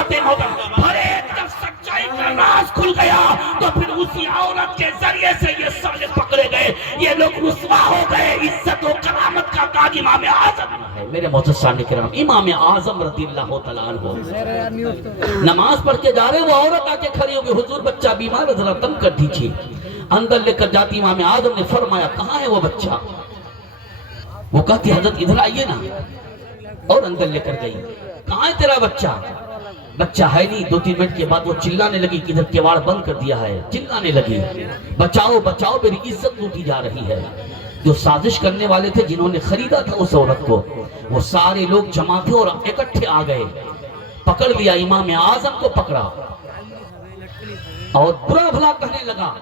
حضرات محترم ہر ایک جب سچائی کا راز کھل گیا تو پھر اسی عورت کے ذریعے سے یہ سارے پکڑے گئے، یہ لوگ رسوا ہو گئے۔ عزت و کرامت کا تاج امام اعظم ہے۔ میرے معززان کرام، امام اعظم رضی اللہ تعالیٰ عنہ نماز پڑھ کے جا رہے، وہ عورت آ کے کھڑی ہو گئی، حضور بچہ بیمار ہے ذرا تم کر دیجیے۔ اندر لے کر جاتی امام اعظم نے فرمایا کہاں ہے وہ بچہ؟ وہ کہتی حضرت ادھر آئیے نا، اور اندر لے کر گئی۔ کہاں ہے تیرا بچہ؟ بچہ ہے نہیں۔ 2-3 منٹ کے بعد وہ چلانے لگی کہ ادھر کیواڑ بند کر دیا ہے، چلانے لگی بچاؤ بچاؤ میری عزت لوٹی جا رہی ہے۔ جو سازش کرنے والے تھے، جنہوں نے خریدا تھا اس عورت کو، وہ سارے لوگ جمع تھے اور اکٹھے آ گئے، پکڑ لیا، امام اعظم کو پکڑا اور برا بھلا کہنے لگا۔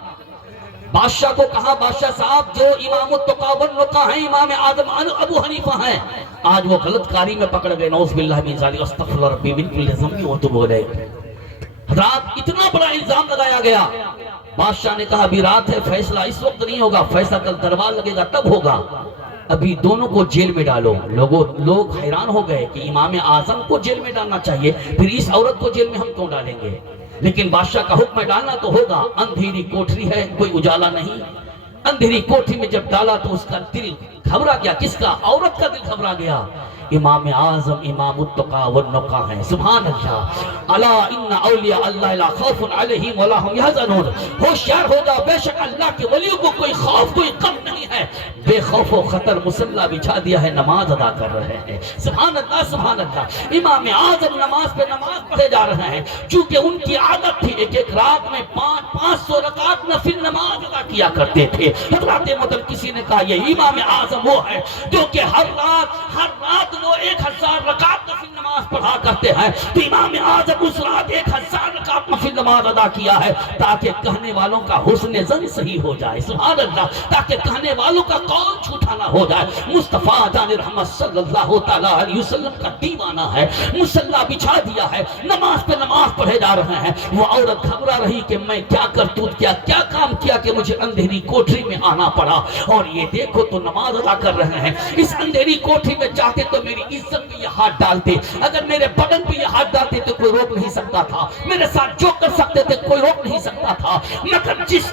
بادشاہ کو کہا بادشاہ صاحب جو امام التقیٰ والنقیٰ ہیں، امام اعظم ابو حنیفہ ہیں، آج وہ غلط کاری میں پکڑ گئے، نعوذ باللہ من ذالک، استغفر ربی من کل ذنب واتوب الیہ۔ حضرات اتنا بڑا الزام لگایا گیا۔ بادشاہ نے کہا ابھی رات ہے، فیصلہ اس وقت نہیں ہوگا، فیصلہ کل دربار لگے گا تب ہوگا، ابھی دونوں کو جیل میں ڈالو۔ لوگ حیران ہو گئے کہ امام اعظم کو جیل میں ڈالنا چاہیے، پھر اس عورت کو جیل میں ہم کیوں ڈالیں گے؟ لیکن بادشاہ کا حکم ہے ڈالنا تو ہوگا، اندھیری کوٹری ہے، کوئی اجالا نہیں۔ اندھیری کوٹری میں جب ڈالا تو اس کا دل گھبرا گیا، کس کا؟ عورت کا دل گھبرا گیا۔ امام اعظم امام التقیٰ والنقیٰ ہیں، سبحان اللہ۔ الا ان اولیاء اللہ لا خوف علیہم ولا هم يحزنون۔ ہوشیار ہو جاؤ، بے شک اللہ کے ولیوں کو کوئی خوف کوئی غم نہیں ہے، بے خوف و خطر مسلح بچھا دیا ہے، نماز ادا کر رہے ہیں، سبحان اللہ سبحان اللہ۔ امام اعظم نماز پہ نماز پڑھے جا رہے ہیں، چونکہ ان کی عادت تھی ایک رات میں 500 رکعت نفل نماز ادا کیا کرتے تھے۔ حضرات محترم کسی نے کہا یہ امام اعظم وہ ہے جو کہ ہر رات وہ 1000 رکعت نفل نماز پڑھا کرتے ہیں، تو امام اعظم اس رات 1000 رکعت نفل نماز ادا کیا ہے تاکہ کہنے والوں کا حسن ظن صحیح ہو جائے، سبحان اللہ، تاکہ کہنے والوں کا قول جھوٹا نہ ہو جائے۔ مصطفیٰ جان رحمت صلی اللہ تعالیٰ علیہ وسلم کا دیوانہ ہے، مصلی بچھا دیا ہے، نماز پہ نماز پڑھے جا رہے ہیں۔ وہ عورت گھبرا رہی کہ میں کیا کرتوت کیا کام کیا کہ مجھے اندھیری کوٹری میں آنا پڑا، اور یہ دیکھو تو نماز ادا کر رہے ہیں۔ اس اندھیری کوٹری میں چاہتے تو میری عزت پہ یہ ہاتھ ڈالتے، اگر میرے بدن پہ یہ ہاتھ ڈالتے تو کوئی روک نہیں سکتا تھا، میرے ساتھ جو کر سکتے تھے کوئی روک نہیں سکتا تھا، مگر جس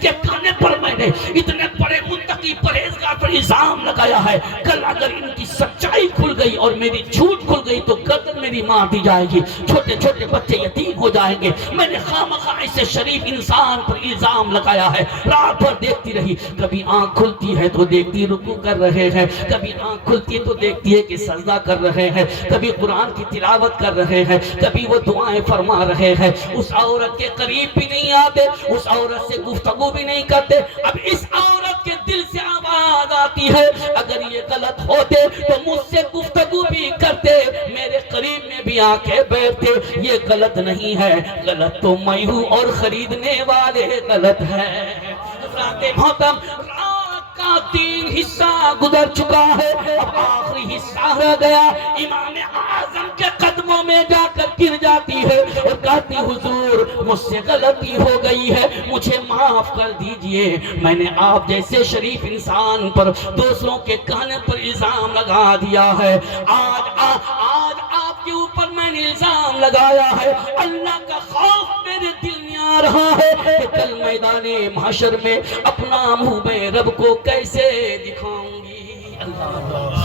کے کھانے پر میں نے اتنے بڑے متقی پرہیزگار پر الزام لگایا ہے، کل اگر ان کی سچائی کھل گئی اور میری جھوٹ کھل گئی تو گردن میری مار دی جائے گی، چھوٹے چھوٹے بچے یتیم ہو جائیں گے۔ میں نے خامخواہ ایسے شریف انسان پر الزام لگایا ہے۔ رات بھر دیکھتی رہی، کبھی آنکھ کھلتی ہے تو دیکھتی رکوع کر رہے ہیں، کبھی آنکھ کھلتی ہے تو دیکھتی ہے کہ سجدہ کر رہے ہیں، کبھی قرآن کی تلاوت کر رہے ہیں، کبھی وہ دعائیں فرما رہے ہیں۔ اس عورت کے قریب بھی نہیں آتے، اس عورت سے گفتگو بھی نہیں کرتے۔ اب اس عورت کے دل سے آواز آتی ہے اگر یہ غلط ہوتے تو مجھ سے گفتگو بھی کرتے، میرے قریب میں بھی آ کے بیٹھتے۔ یہ غلط نہیں ہے، غلط تو میں ہوں اور خریدنے والے غلط ہیں۔ حضرات محترم رات کا 3 حصہ گزر چکا ہے، اب آخری حصہ رہ گیا۔ امام اعظم کے قدموں میں جا کر گر جاتی ہے اور کہتی حضور مجھ سے غلطی ہو گئی ہے، مجھے معاف کر دیجئے، میں نے آپ جیسے شریف انسان پر دوسروں کے کہنے پر الزام لگا دیا ہے۔ آج آپ کے اوپر میں نے الزام لگایا ہے، اللہ کا خوف میرے دل میں آ رہا ہے کہ کل میدان محشر میں اپنا منہ میں رب کو کیسے دکھاؤں گی۔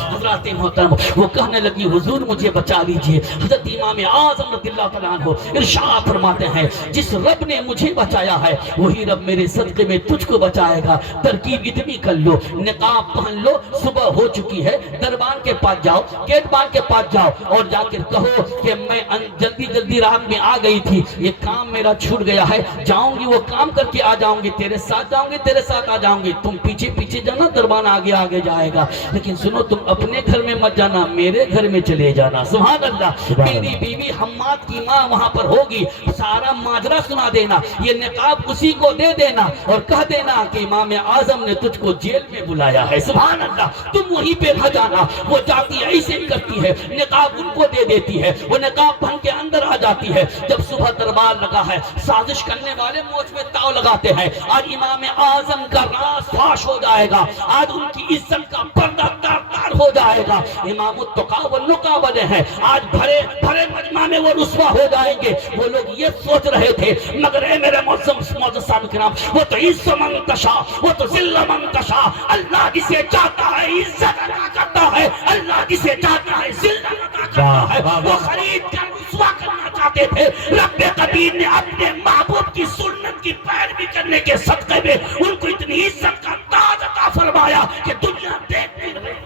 حضرات محترم وہ کہنے لگی حضور مجھے بچا لیجئے۔ حضرت امام اعظم رضی اللہ تعالیٰ عنہ ارشاد فرماتے ہیں جس رب نے مجھے بچایا ہے وہی رب میرے صدقے میں تجھ کو بچائے گا۔ ترکیب اتنی کر لو، نقاب پہن لو، صبح ہو چکی ہے، دربان کے پاس جاؤ، گیٹ بان کے پاس جاؤ اور جا کر کہو کہ میں جلدی رات میں آ گئی تھی، یہ کام میرا چھوٹ گیا ہے، جاؤں گی وہ کام کر کے آ جاؤں گی، تیرے ساتھ جاؤں گی، تیرے ساتھ آ جاؤں گی، تم پیچھے پیچھے جانا، دربان آگے آگے جائے گا، لیکن سنو تم اپنے گھر میں مت جانا، میرے گھر میں چلے جانا۔ سبحان اللہ۔ میری بیوی حماد کی ماں وہاں پر ہوگی، سارا ماجرا سنا دینا، یہ نقاب اسی کو دے دینا اور کہہ دینا کہ امام اعظم نے تجھ کو جیل میں بلایا ہے۔ سبحان اللہ۔ تم وہیں پہ رہ جانا، وہ جاتی ایسے کرتی ہے، نقاب ان کو دے دیتی ہے، وہ نقاب پہن کے اندر آ جاتی ہے. جب صبح دربار لگا ہے, سازش کرنے والے موچ میں تاؤ لگاتے ہیں. آج امام اعظم کا راز فاش ہو جائے گا, آج ان کی عزت کا پردہ تار تار ہو جائے گا. امام التقا والنقا بنے ہیں, آج بھرے بھرے مجمع میں وہ رسوا ہو جائیں گے. وہ لوگ یہ سوچ رہے تھے, مگر اے میرے معزز صاحب کرام, وہ تو عز من تشا, وہ تو ذل من تشا. اللہ جسے چاہتا ہے عزت عطا کرتا ہے, اللہ جسے چاہتا ہے ذلت عطا کرتا ہے. وہ خرید کر رسوا کرنا چاہتے تھے, رب قدیر نے اپنے محبوب کی سنت کی پیروی کرنے کے صدقے میں ان کو اتنی عزت کا تاج عطا فرمایا کہ دنیا دیکھتی رہے.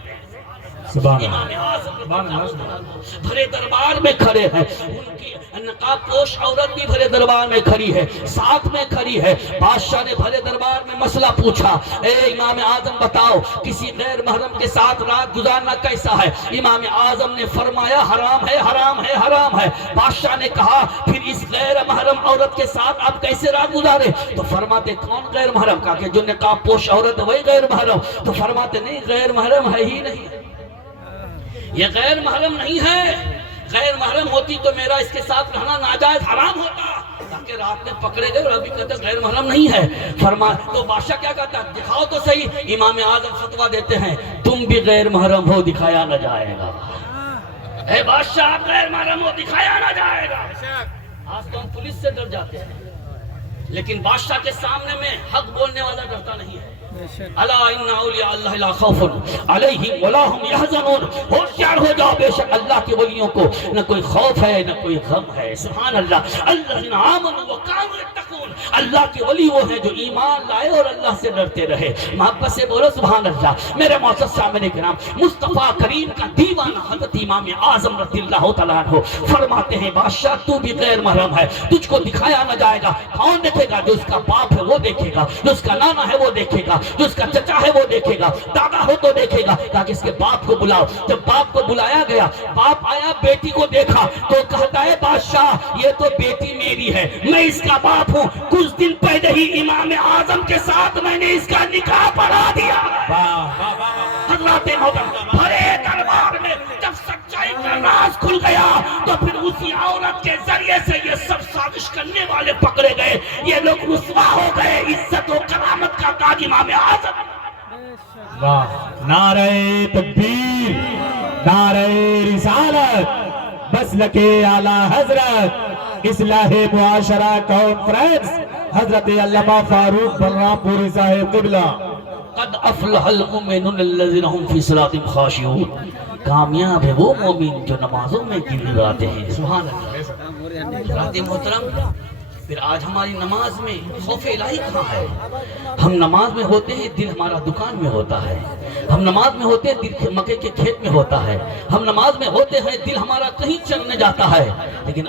امام اعظم بھرے دربار میں کھڑے ہیں, ان کی نقاب پوش عورت بھی بھرے دربار میں کھڑی ہے, ساتھ میں کھڑی ہے. بادشاہ نے بھرے دربار میں مسئلہ پوچھا, اے امام اعظم بتاؤ کسی غیر محرم کے ساتھ رات گزارنا کیسا ہے؟ امام اعظم نے فرمایا حرام ہے, حرام ہے, حرام ہے. بادشاہ نے کہا پھر اس غیر محرم عورت کے ساتھ آپ کیسے رات گزارے؟ تو فرماتے کون غیر محرم؟ کہا کہ جو نقاب پوش عورت ہے وہی غیر محرم. تو فرماتے نہیں, غیر محرم ہے ہی نہیں, یہ غیر محرم نہیں ہے. غیر محرم ہوتی تو میرا اس کے ساتھ رہنا ناجائز حرام ہوتا, تاکہ رات میں پکڑے گئے اور ابھی کہتے غیر محرم نہیں ہے. تو بادشاہ کیا کہتا ہے, دکھاؤ تو صحیح. امام اعظم فتویٰ دیتے ہیں تم بھی غیر محرم ہو, دکھایا نہ جائے گا. اے بادشاہ آپ غیر محرم ہو, دکھایا نہ جائے گا. آج تو ہم پولیس سے ڈر جاتے ہیں, لیکن بادشاہ کے سامنے میں حق بولنے والا ڈرتا نہیں ہے. الا ان اولیاء اللہ لا خوف علیہم ولا هم يحزنون. ہوشیار ہو جاؤ, بے شک اللہ کے ولیوں کو نہ کوئی خوف ہے نہ کوئی غم ہے. سبحان اللہ. الذین آمنوا وکانوا یتقون. اللہ کے ولی وہ ہیں جو ایمان لائے اور اللہ سے ڈرتے رہے. محبت سے بولو سبحان اللہ. میرے معزز سامعین کرام, مصطفیٰ کریم کا دیوانہ حضرت امام اعظم رضی اللہ تعالیٰ عنہ فرماتے ہیں بادشاہ تو بھی غیر محرم ہے, تجھ کو دکھایا نہ جائے گا. کون دیکھے گا؟ جو اس کا باپ ہے وہ دیکھے گا, جو اس کا نانا ہے وہ دیکھے گا, جو اس کا چچا ہے وہ دیکھے گا, دادا ہو تو دیکھے گا. تاکہ اس کے باپ کو بلاؤ. جب باپ کو بلایا گیا, باپ آیا, بیٹی کو دیکھا تو کہتا ہے بادشاہ یہ تو بیٹی میری ہے, میں اس کا باپ ہوں. کچھ دن پہلے ہی امام اعظم کے ساتھ میں نے اس کا نکاح پڑھا دیا. حضرات محترم, بھرے دربار میں جب سچائی کا راز کھل گیا تو پھر اسی عورت کے ذریعے سے یہ سب سازش کرنے والے پکڑے گئے. یہ لوگ رسوا ہو گئے. عزت و کرامت کا تاج امام اعظم. نعرہ تکبیر, نعرہ رسالت, مسلک اعلی حضرت, اصلاح معاشرہ کانفرنس, حضرت علامہ فاروق برہم پوری صاحب قبلہ. قد افلح المؤمنون الذین هم فی صلاتهم خاشعون. کامیاب ہے وہ مومن جو نمازوں میں گڑگڑاتے ہیں. سبحان اللہ. حضرات محترم, پھر آج ہماری نماز میں خوف الہی کہاں ہے؟ ہم نماز میں ہوتے ہیں, دل ہمارا دکان میں ہوتا ہے. ہم نماز میں ہوتے ہیں, دل مکے کے کھیت میں ہوتا ہے. ہم نماز میں ہوتے ہیں, دل ہمارا کہیں چلنے جاتا ہے. لیکن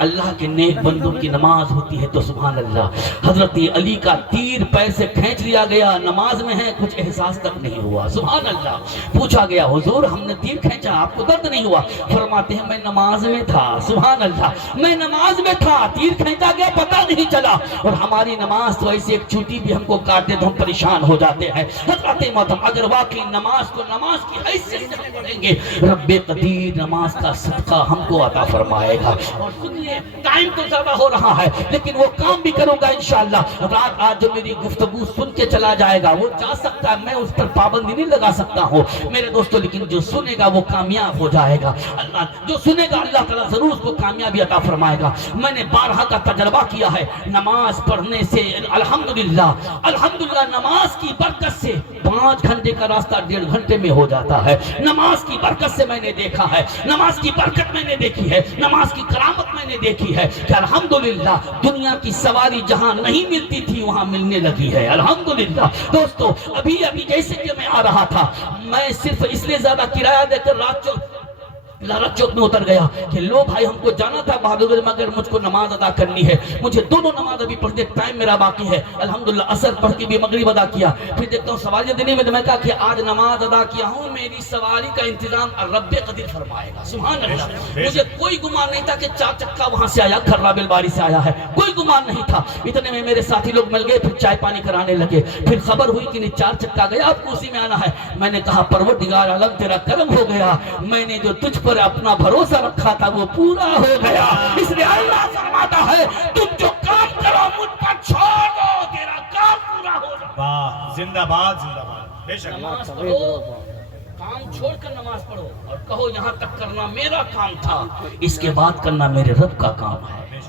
اللہ کے نیک بندوں کی نماز ہوتی ہے تو سبحان اللہ. حضرت علی کا تیر پیر سے کھینچ لیا گیا, نماز میں ہے, کچھ احساس تک نہیں ہوا. سبحان اللہ. پوچھا گیا حضور ہم نے تیر کھینچا, آپ کو درد نہیں ہوا؟ فرماتے ہیں میں نماز میں تھا. سبحان اللہ. میں نماز میں تھا, تیر کھینچا گیا پتہ نہیں چلا. اور ہماری نماز تو ایسی ایک چوٹی بھی ہم کو کاٹے تو ہم پریشان ہو جاتے ہیں. حضرات محترم, اگر واقعی نماز کو نماز کی حیثیت سے پڑھیں گے, رب قدیر نماز کا صدقہ ہم کو عطا فرمائے گا. اور سنیے, ٹائم تو زیادہ ہو رہا ہے لیکن وہ کام بھی کروں گا انشاءاللہ. رات آج جو میری گفتگو سن کے چلا جائے گا وہ جا سکتا ہے, میں اس پر پابندی نہیں لگا سکتا ہوں میرے دوستوں, لیکن جو سنے گا وہ کامیاب ہو جائے گا. اللہ جو سنے گا اللہ تعالیٰ ضرور اس کو کامیابی عطا فرمائے گا. میں نے بارہا کا تجربہ کیا ہے نماز پڑھنے سے. الحمدللہ نماز کی برکت سے 5 گھنٹے کا راستہ 1.5 گھنٹے میں ہو جاتا ہے. نماز کی برکت سے میں نے دیکھا ہے, نماز کی برکت میں نے دیکھی ہے, نماز کی کرامت میں نے دیکھی ہے کہ الحمدللہ دنیا کی سواری جہاں نہیں ملتی تھی وہاں ملنے لگی ہے. الحمدللہ دوستو, ابھی جیسے کہ میں آ رہا تھا, میں صرف اس لیے زیادہ کرایہ دے کر لارت چوک میں اتر گیا کہ لو بھائی ہم کو جانا تھا بہادر, مگر مجھ کو نماز ادا کرنی ہے. مجھے دونوں نماز ابھی پڑھتے ٹائم میرا باقی ہے. الحمدللہ عصر پڑھ کے بھی مغرب ادا کیا. پھر دیکھتا ہوں سواری دینے میں, میں کہا کہ آج نماز ادا کیا ہوں, میری سواری کا انتظام رب قدیر فرمائے گا. سبحان اللہ. مجھے کوئی گمان نہیں تھا کہ 4 چکا وہاں سے آیا, کھرا بیلباری سے آیا ہے, کوئی گمان نہیں تھا. اتنے میں میرے ساتھی لوگ مل گئے, پھر چائے پانی کرانے لگے. پھر خبر ہوئی کہ نہیں 4 چکا گیا, آپ کو اسی میں آنا ہے. میں نے کہا پروردگار عالم تیرا کرم ہو گیا, میں نے جو تجھ پر پر اپنا بھروسہ رکھا تھا وہ پورا ہو گیا. اس لیے اللہ فرماتا ہے تم جو کام کرو مجھ پر چھوڑ دو, تیرا کام پورا ہو جائے. واہ, زندہ باد, زندہ باد, بے شک. نماز پڑھو, کام چھوڑ کر نماز پڑھو اور کہو یہاں تک کرنا میرا کام تھا, اس کے بعد کرنا میرے رب کا کام ہے.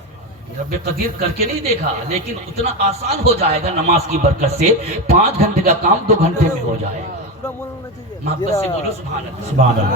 رب قدیر کر کے نہیں دیکھا, لیکن اتنا آسان ہو جائے گا نماز کی برکت سے, 5 گھنٹے کا کام 2 گھنٹے میں ہو جائے گا. محبت سے بولو سبحان اللہ. سبحان اللہ.